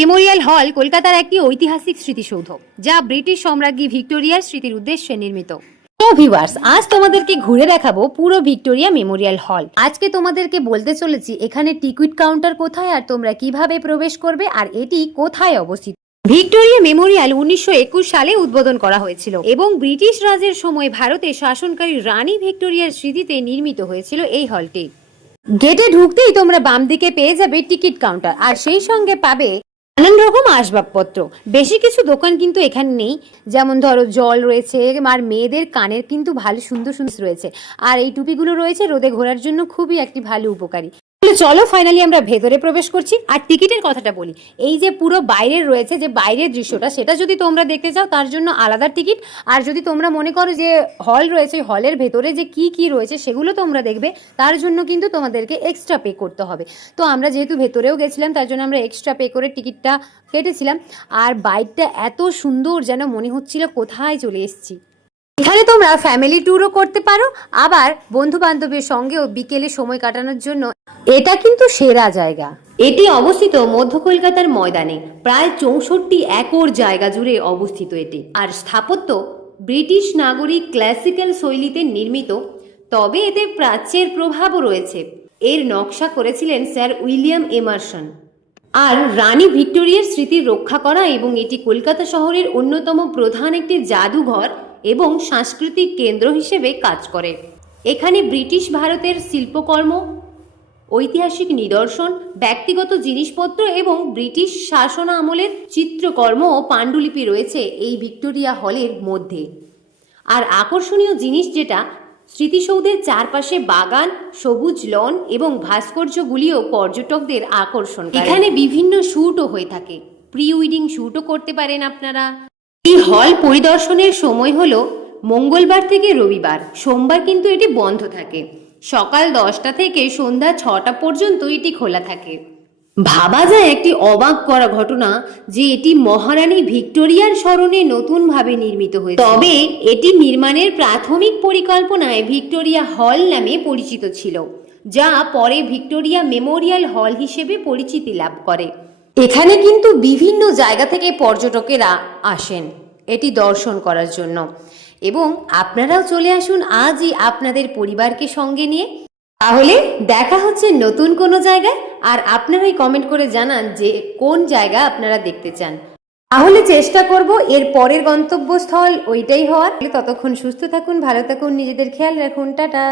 Memorial হল কলকাতার একটি ঐতিহাসিক স্মৃতিসৌধ, যা ব্রিটিশ সম্রাজ্ঞী ভিক্টোরিয়ার স্মৃতির উদ্দেশ্যে নির্মিত। আজ তোমাদেরকে ঘুরে দেখাবো পুরো ভিক্টোরিয়া মেমোরিয়াল হল। আজকে তোমাদেরকে বলতে চলেছি এখানে টিকিট কাউন্টার কোথায় আর তোমরা কীভাবে প্রবেশ করবে আর এটি কোথায় অবস্থিত। ভিক্টোরিয়া মেমোরিয়াল উনিশশো একুশ সালে উদ্বোধন করা হয়েছিল এবং ব্রিটিশ রাজের সময় ভারতে শাসনকারী রানী ভিক্টোরিয়ার স্মৃতিতে নির্মিত হয়েছিল এই হলটি। গেটে ঢুকতেই তোমরা বাম দিকে পেয়ে যাবে টিকিট কাউন্টার, আর সেই সঙ্গে পাবে নানান রকম আসবাবপত্র। বেশি কিছু দোকান কিন্তু এখানে নেই। যেমন ধরো জল রয়েছে, আর মেয়েদের কানের কিন্তু ভালো সুন্দর সুন্দর রয়েছে। আর এই টুপিগুলো রয়েছে রোদে ঘোরার জন্য খুবই একটি ভালো উপকারী। তাহলে চলো ফাইনালি আমরা ভেতরে প্রবেশ করছি। আর টিকিটের কথাটা বলি। এই যে পুরো বাইরের রয়েছে, যে বাইরের দৃশ্যটা, সেটা যদি তোমরা দেখতে চাও, তার জন্য আলাদা টিকিট। আর যদি তোমরা মনে করো যে হল রয়েছে হলের ভেতরে যে কি কি রয়েছে, সেগুলো তোমরা দেখবে। তার জন্য কিন্তু তোমাদেরকে এক্সট্রা পে করতে হবে। তো আমরা যেহেতু ভেতরেও গেছিলাম, তার জন্য আমরা এক্সট্রা পে করে টিকিটটা কেটেছিলাম। আর বাইকটা এত সুন্দর যেন মনে হচ্ছিল কোথায় চলে এসেছি। এখানে তোমরা ফ্যামিলি ট্যুরও করতে পারো, আবার বন্ধু বান্ধবের সঙ্গেও বিকেলে সময় কাটানোর জন্য। এটা কিন্তু সেরা জায়গা। এটি অবস্থিত মধ্য কলকাতার ময়দানে, প্রায় চৌষট্টি একর জায়গা জুড়ে অবস্থিত এটি। আর স্থাপত্য ব্রিটিশ নাগরিক ক্লাসিক্যাল শৈলীতে নির্মিত, তবে এতে প্রাচ্যের প্রভাবও রয়েছে। এর নকশা করেছিলেন স্যার উইলিয়াম এমারসন। আর রানী ভিক্টোরিয়ার স্মৃতি রক্ষা করা এবং এটি কলকাতা শহরের অন্যতম প্রধান একটি জাদুঘর এবং সাংস্কৃতিক কেন্দ্র হিসেবে কাজ করে। এখানে ব্রিটিশ ভারতের শিল্পকর্ম ঐতিহাসিক নিদর্শন ব্যক্তিগত জিনিসপত্র এবং ব্রিটিশ শাসন আমলের চিত্রকর্ম ও পাণ্ডুলিপি রয়েছে এই ভিক্টোরিয়া হলের মধ্যে। আর আকর্ষণীয় জিনিস যেটা স্মৃতিসৌধের চারপাশে বাগান সবুজ লন এবং ভাস্কর্যগুলিও পর্যটকদের আকর্ষণ এখানে বিভিন্ন শ্যুটও হয়ে থাকে। প্রি উইডিং শ্যুটও করতে পারেন আপনারা। এই হল পরিদর্শনের সময় হলো মঙ্গলবার থেকে রবিবার। সোমবার কিন্তু এটি বন্ধ থাকে। সকাল দশটা থেকে সন্ধ্যা ছটা পর্যন্ত এটি খোলা থাকে। ভাবা যায় একটি অবাক করা ঘটনা যে এটি মহারানী ভিক্টোরিয়ার স্মরণে নতুনভাবে নির্মিত হয়েছে। তবে এটি নির্মাণের প্রাথমিক পরিকল্পনায় ভিক্টোরিয়া হল নামে পরিচিত ছিল, যা পরে ভিক্টোরিয়া মেমোরিয়াল হল হিসেবে পরিচিতি লাভ করে। এখানে কিন্তু বিভিন্ন জায়গা থেকে পর্যটকেরা আসেন, এটি দর্শন করার জন্য। এবং আপনারাও চলে আসুন আজই আপনাদের পরিবারকে সঙ্গে নিয়ে। তাহলে দেখা হচ্ছে নতুন কোনো জায়গায়, আর আপনারাই কমেন্ট করে জানান যে কোন জায়গা আপনারা দেখতে চান। তাহলে চেষ্টা করব এর পরের গন্তব্যস্থল ওইটাই হওয়ার। ততক্ষণ সুস্থ থাকুন, ভালো থাকুন, নিজেদের খেয়াল রাখুন। টাটা!